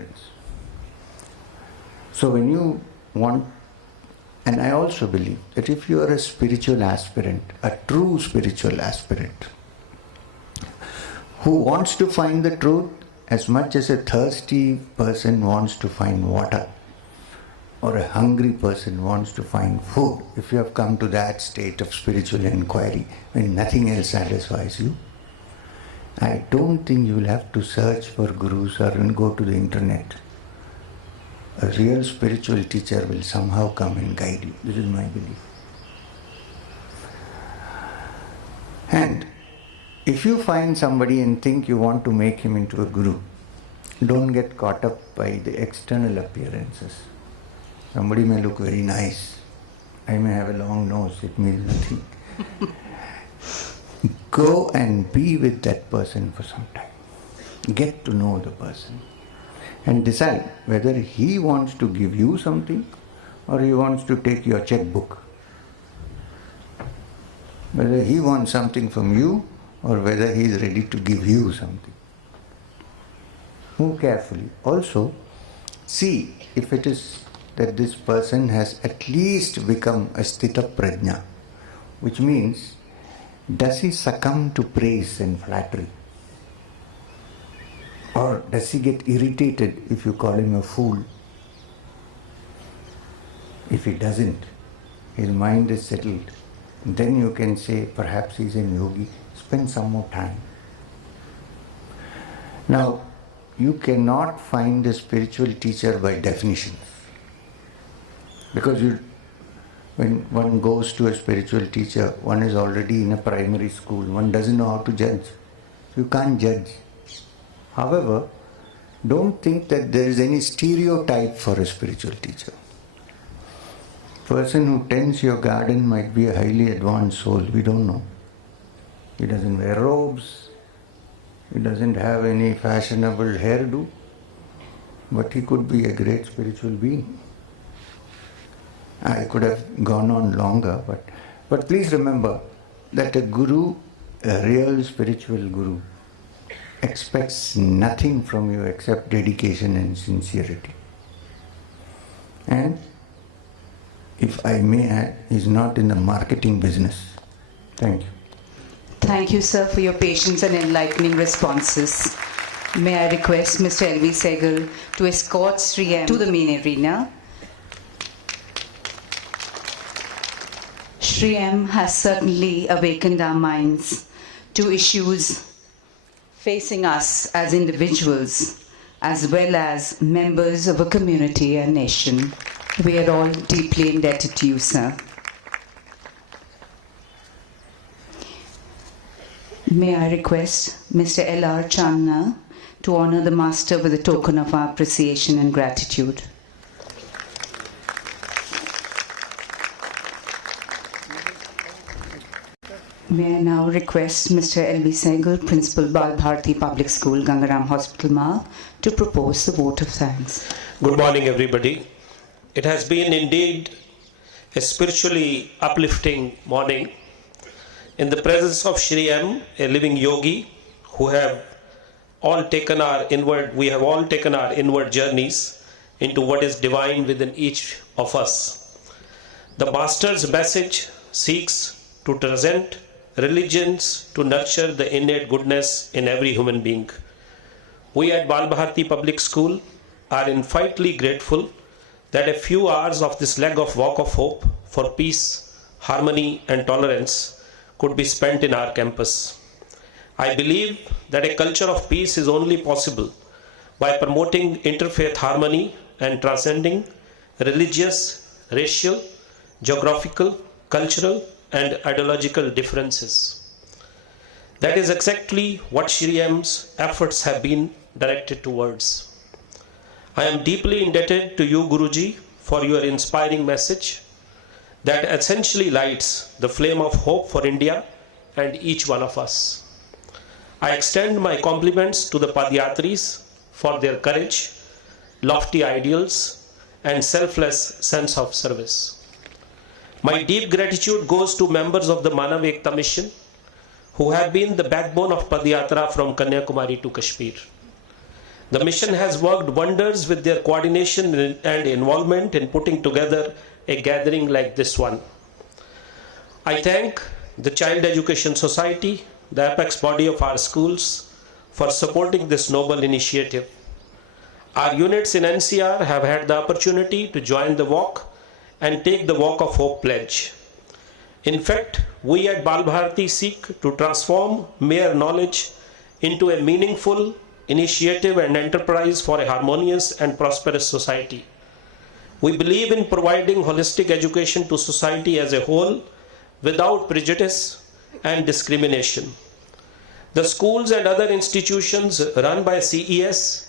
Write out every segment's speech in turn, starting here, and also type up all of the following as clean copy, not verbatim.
appearance. So when you want, and I also believe that if you are a spiritual aspirant, a true spiritual aspirant, who wants to find the truth as much as a thirsty person wants to find water, or a hungry person wants to find food, if you have come to that state of spiritual inquiry when nothing else satisfies you, I don't think you will have to search for gurus or go to the internet. A real spiritual teacher will somehow come and guide you. This is my belief. And if you find somebody and think you want to make him into a guru, don't get caught up by the external appearances. Somebody may look very nice. I may have a long nose. It means nothing. Go and be with that person for some time. Get to know the person. And decide whether he wants to give you something or he wants to take your checkbook. Whether he wants something from you or whether he is ready to give you something. Move carefully. Also, see if it is that this person has at least become a sthita prajna, which means, does he succumb to praise and flattery? Or does he get irritated if you call him a fool? If he doesn't, his mind is settled, then you can say perhaps he's a yogi, spend some more time. Now, you cannot find a spiritual teacher by definition. Because when one goes to a spiritual teacher, one is already in a primary school, one doesn't know how to judge. You can't judge. However, don't think that there is any stereotype for a spiritual teacher. Person who tends your garden might be a highly advanced soul, we don't know. He doesn't wear robes, he doesn't have any fashionable hairdo, but he could be a great spiritual being. I could have gone on longer, but please remember that a guru, a real spiritual guru, expects nothing from you except dedication and sincerity. And if I may add, is not in the marketing business. Thank you. Thank you, sir, for your patience and enlightening responses. May I request Mr. L.V. Sehgal to escort Sri M to the main arena. Sri M has certainly awakened our minds to issues facing us as individuals, as well as members of a community and nation. We are all deeply indebted to you, sir. May I request Mr. L.R. Channa to honor the Master with a token of our appreciation and gratitude. May I now request Mr. L.V. Sehgal, Principal, Bal Bharati Public School, Gangaram Hospital, Mall, to propose the vote of thanks. Good morning, everybody. It has been indeed a spiritually uplifting morning in the presence of Shri M, a living yogi, who have all taken our inward, we have all taken our inward journeys into what is divine within each of us. The Master's message seeks to present religions to nurture the innate goodness in every human being. We at Bal Bharati Public School are infinitely grateful that a few hours of this leg of walk of hope for peace, harmony and tolerance could be spent in our campus. I believe that a culture of peace is only possible by promoting interfaith harmony and transcending religious, racial, geographical, cultural and ideological differences. That is exactly what Shri M's efforts have been directed towards. I am deeply indebted to you, Guruji, for your inspiring message that essentially lights the flame of hope for India and each one of us. I extend my compliments to the Padyatris for their courage, lofty ideals, and selfless sense of service. My deep gratitude goes to members of the Manav Ekta mission who have been the backbone of Padyatra from Kanyakumari to Kashmir. The mission has worked wonders with their coordination and involvement in putting together a gathering like this one. I thank the Child Education Society, the apex body of our schools, for supporting this noble initiative. Our units in NCR have had the opportunity to join the walk and take the Walk of Hope pledge. In fact, we at Bal Bharati seek to transform mere knowledge into a meaningful initiative and enterprise for a harmonious and prosperous society. We believe in providing holistic education to society as a whole without prejudice and discrimination. The schools and other institutions run by CES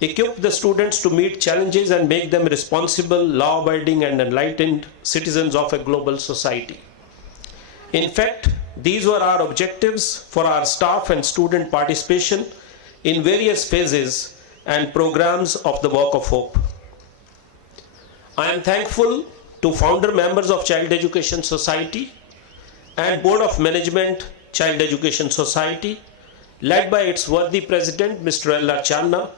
equip the students to meet challenges and make them responsible, law-abiding and enlightened citizens of a global society. In fact, these were our objectives for our staff and student participation in various phases and programs of the Walk of Hope. I am thankful to founder members of Child Education Society and Board of Management Child Education Society, led by its worthy president, Mr. L.R. Channa,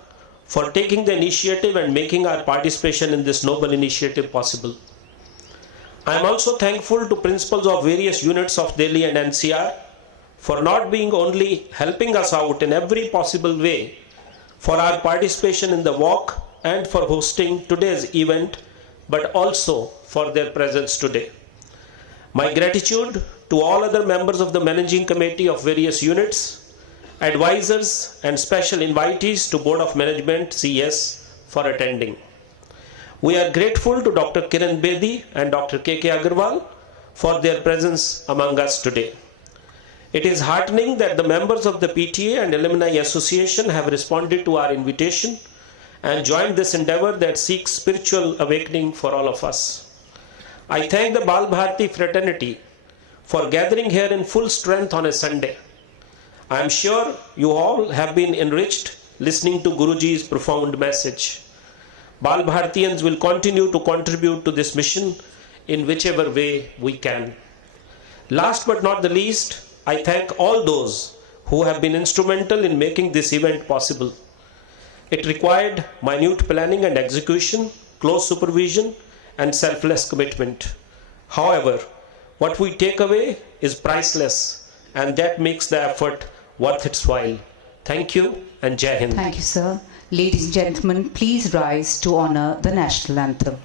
for taking the initiative and making our participation in this noble initiative possible. I am also thankful to principals of various units of Delhi and NCR for not being only helping us out in every possible way for our participation in the walk and for hosting today's event, but also for their presence today. My gratitude to all other members of the managing committee of various units, advisors and special invitees to Board of Management CS for attending. We are grateful to Dr. Kiran Bedi and Dr. K.K. Agarwal for their presence among us today. It is heartening that the members of the PTA and Alumni Association have responded to our invitation and joined this endeavor that seeks spiritual awakening for all of us. I thank the Bal Bharati fraternity for gathering here in full strength on a Sunday. I am sure you all have been enriched listening to Guruji's profound message. Bal Bharatians will continue to contribute to this mission in whichever way we can. Last but not the least, I thank all those who have been instrumental in making this event possible. It required minute planning and execution, close supervision, and selfless commitment. However, what we take away is priceless, and that makes the effort worth its while. Thank you and Jai Hind. Thank you, sir. Ladies and gentlemen, please rise to honor the national anthem.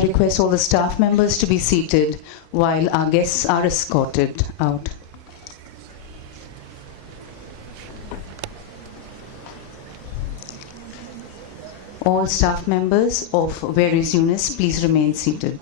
I request all the staff members to be seated while our guests are escorted out. All staff members of various units, please remain seated.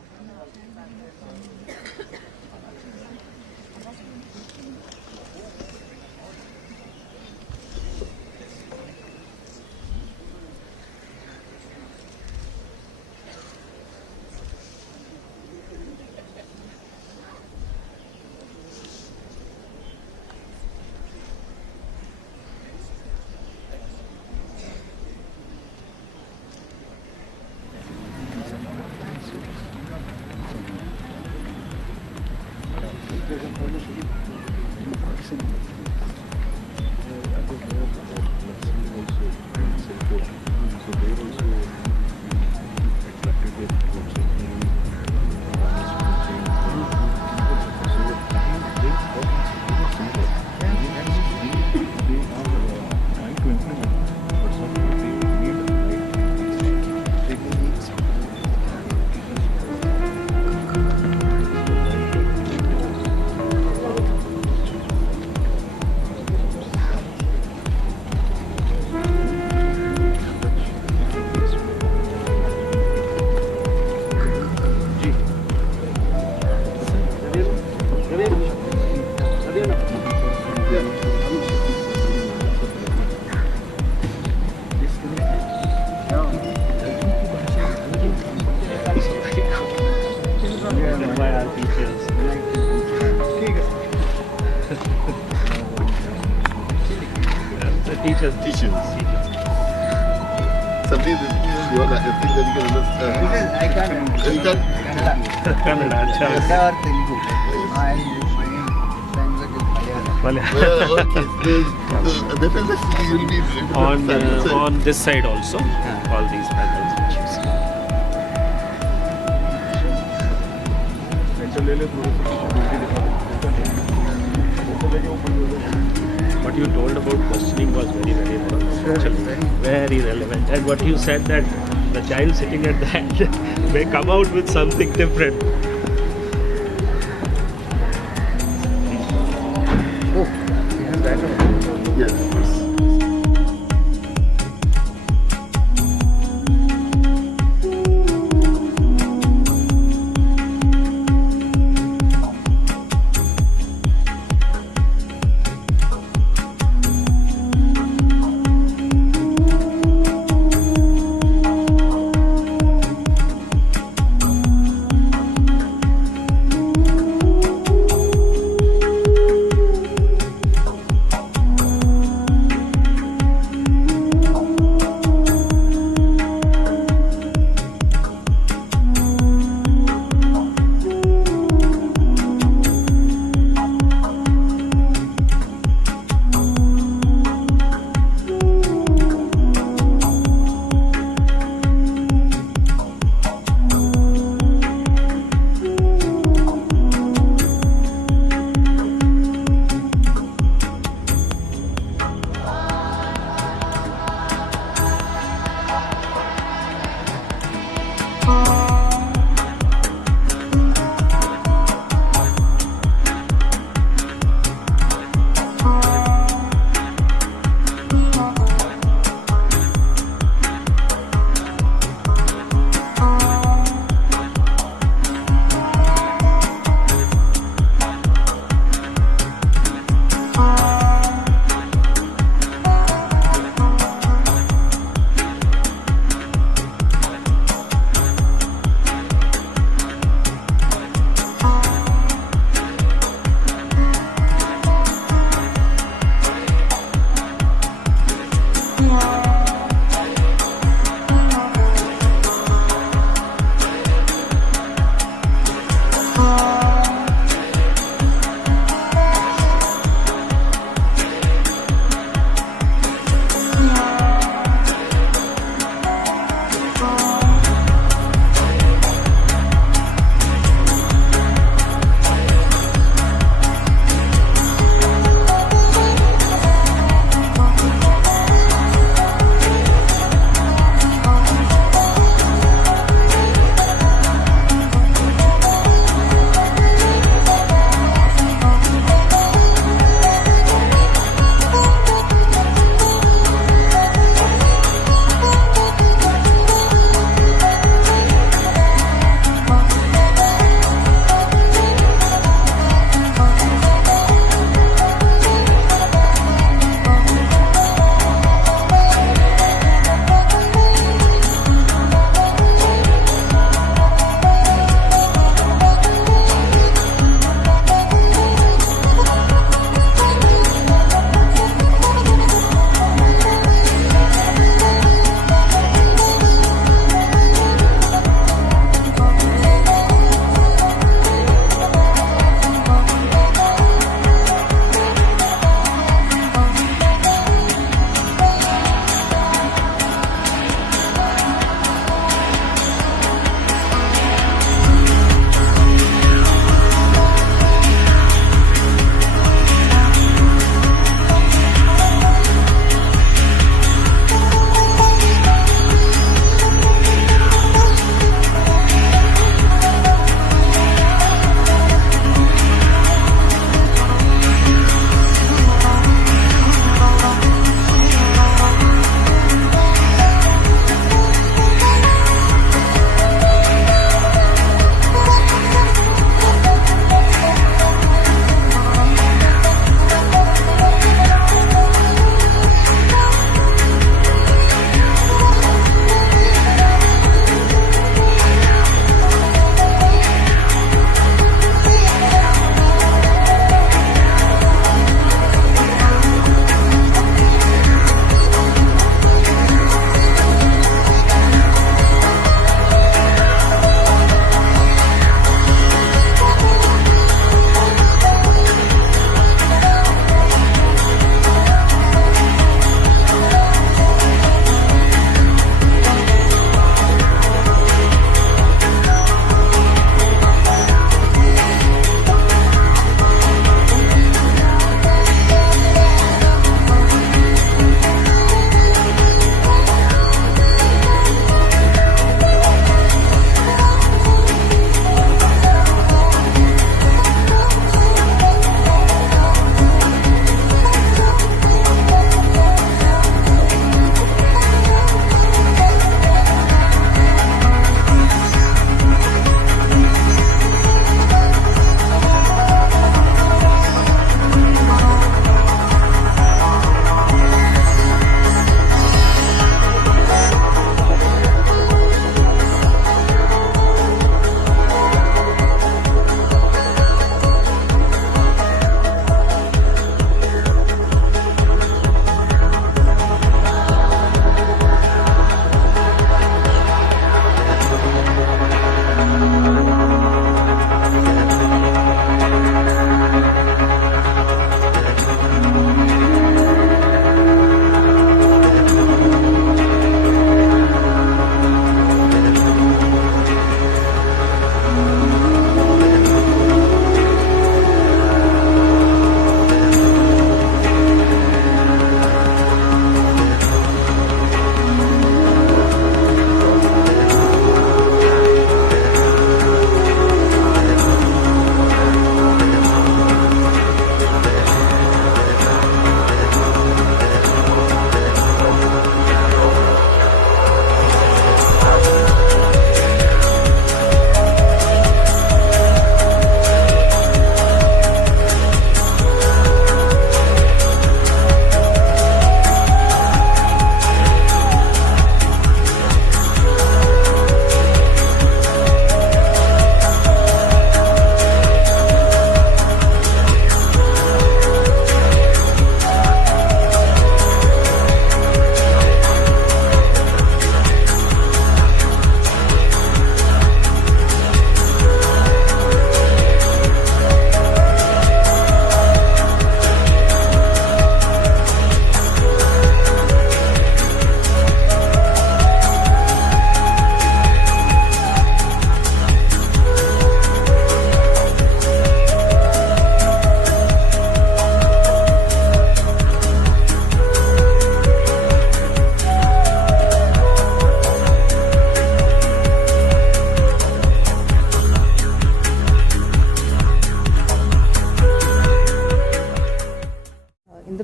by our teachers. The teachers. Something that you all think that you can understand. Because I can't You can't- Kannada, acha. Kannada or Telugu. My language is Malayalam. Okay, definitely you will be able to understand. On this side also, all these panels which you see. What you told about questioning was very, very important. Actually, very relevant. And what you said that the child sitting at the end may come out with something different. Yes.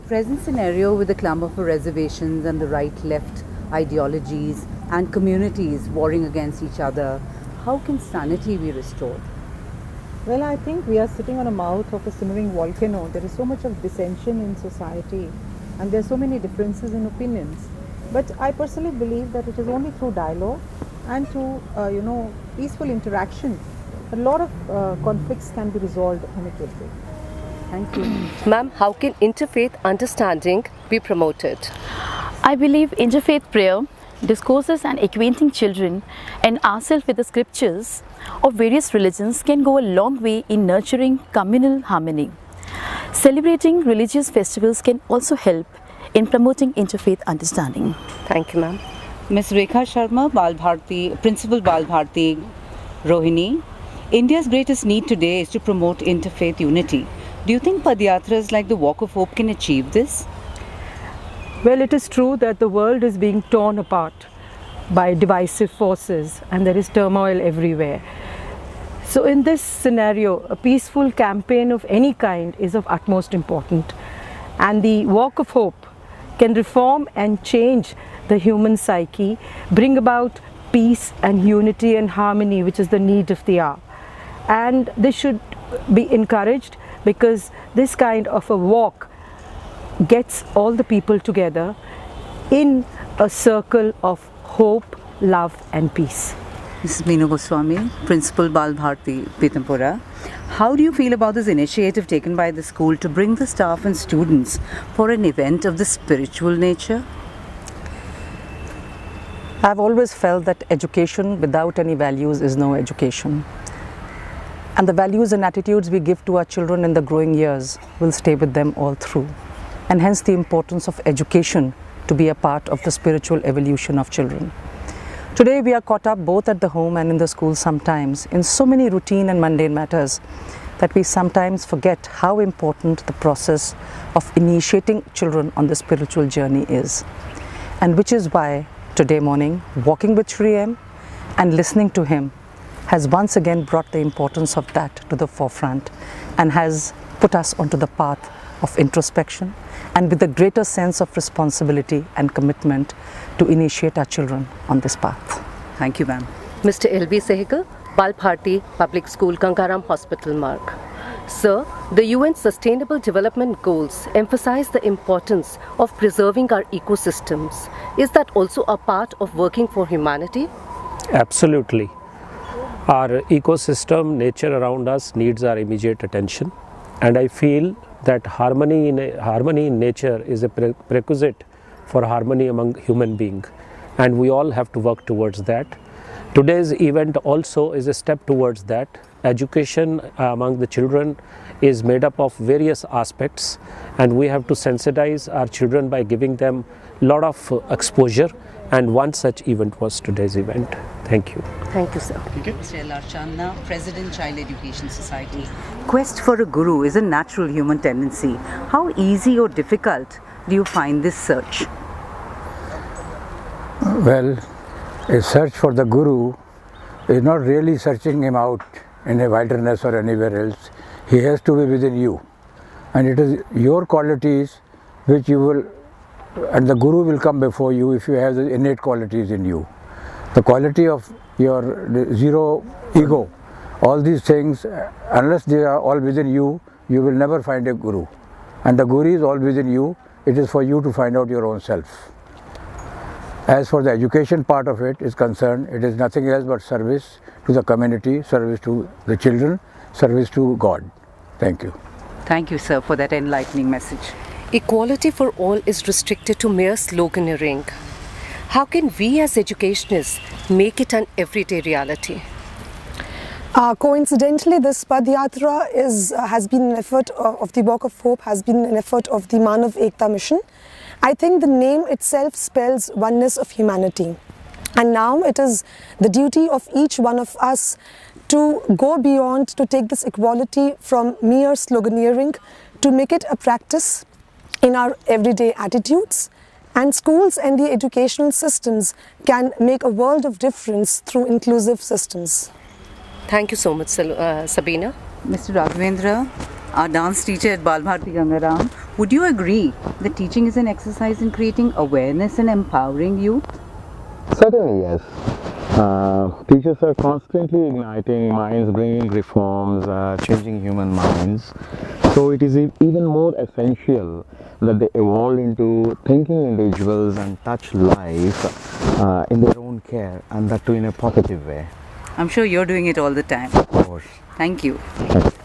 present scenario with the clamor for reservations and the right-left ideologies and communities warring against each other, how can sanity be restored? Well, I think we are sitting on the mouth of a simmering volcano. There is so much of dissension in society and there are so many differences in opinions. But I personally believe that it is only through dialogue and through, peaceful interaction that a lot of conflicts can be resolved amicably. Thank you. Ma'am, how can interfaith understanding be promoted? I believe interfaith prayer, discourses and acquainting children and ourselves with the scriptures of various religions can go a long way in nurturing communal harmony. Celebrating religious festivals can also help in promoting interfaith understanding. Thank you, ma'am. Ms. Rekha Sharma, Bal Bharati, Principal Bal Bharati, Rohini, India's greatest need today is to promote interfaith unity. Do you think Padyatras like the Walk of Hope can achieve this? Well, it is true that the world is being torn apart by divisive forces and there is turmoil everywhere. So in this scenario, a peaceful campaign of any kind is of utmost importance. And the Walk of Hope can reform and change the human psyche, bring about peace and unity and harmony, which is the need of the hour. And this should be encouraged because this kind of a walk gets all the people together in a circle of hope, love and peace. Mrs. Meenu Goswami, Principal Bal Bharati, Pitampura. How do you feel about this initiative taken by the school to bring the staff and students for an event of the spiritual nature? I've always felt that education without any values is no education. And the values and attitudes we give to our children in the growing years will stay with them all through. And hence the importance of education to be a part of the spiritual evolution of children. Today we are caught up both at the home and in the school sometimes in so many routine and mundane matters that we sometimes forget how important the process of initiating children on the spiritual journey is. And which is why today morning, walking with Sri M and listening to him has once again brought the importance of that to the forefront and has put us onto the path of introspection and with a greater sense of responsibility and commitment to initiate our children on this path. Thank you, ma'am. Mr. L.B. Sehgal, Bal Bharati Public School, Gangaram Hospital, Marg. Sir, the UN Sustainable Development Goals emphasize the importance of preserving our ecosystems. Is that also a part of working for humanity? Absolutely. Our ecosystem, nature around us needs our immediate attention, and I feel that harmony in nature is a prerequisite for harmony among human beings, and we all have to work towards that. Today's event also is a step towards that. Education among the children is made up of various aspects, and we have to sensitize our children by giving them a lot of exposure, and one such event was today's event. Thank you. Thank you, sir. Mr. L.R. Chandna, President, Child Education Society. Quest for a guru is a natural human tendency. How easy or difficult do you find this search? Well, a search for the guru is not really searching him out in a wilderness or anywhere else. He has to be within you, and it is your qualities which you will, and the guru will come before you if you have the innate qualities in you. The quality of your zero ego, all these things, unless they are all within you, you will never find a guru. And the guru is all within you. It is for you to find out your own self. As for the education part of it is concerned, it is nothing else but service to the community, service to the children, service to God. Thank you. Thank you, sir, for that enlightening message. Equality for all is restricted to mere sloganeering. How can we as educationists make it an everyday reality? Coincidentally, this Padyatra has been an effort of the Walk of Hope, has been an effort of the Manav Ekta mission. I think the name itself spells oneness of humanity. And now it is the duty of each one of us to go beyond, to take this equality from mere sloganeering, to make it a practice in our everyday attitudes. And schools and the educational systems can make a world of difference through inclusive systems. Thank you so much, Sabina. Mr. Raghavendra, our dance teacher at Bal Bharati Gangaram. Would you agree that teaching is an exercise in creating awareness and empowering youth? Certainly, yes. Teachers are constantly igniting minds, bringing reforms, changing human minds. So it is even more essential that they evolve into thinking individuals and touch life in their own care, and that too in a positive way. I'm sure you're doing it all the time. Of course. Thank you. Thank you.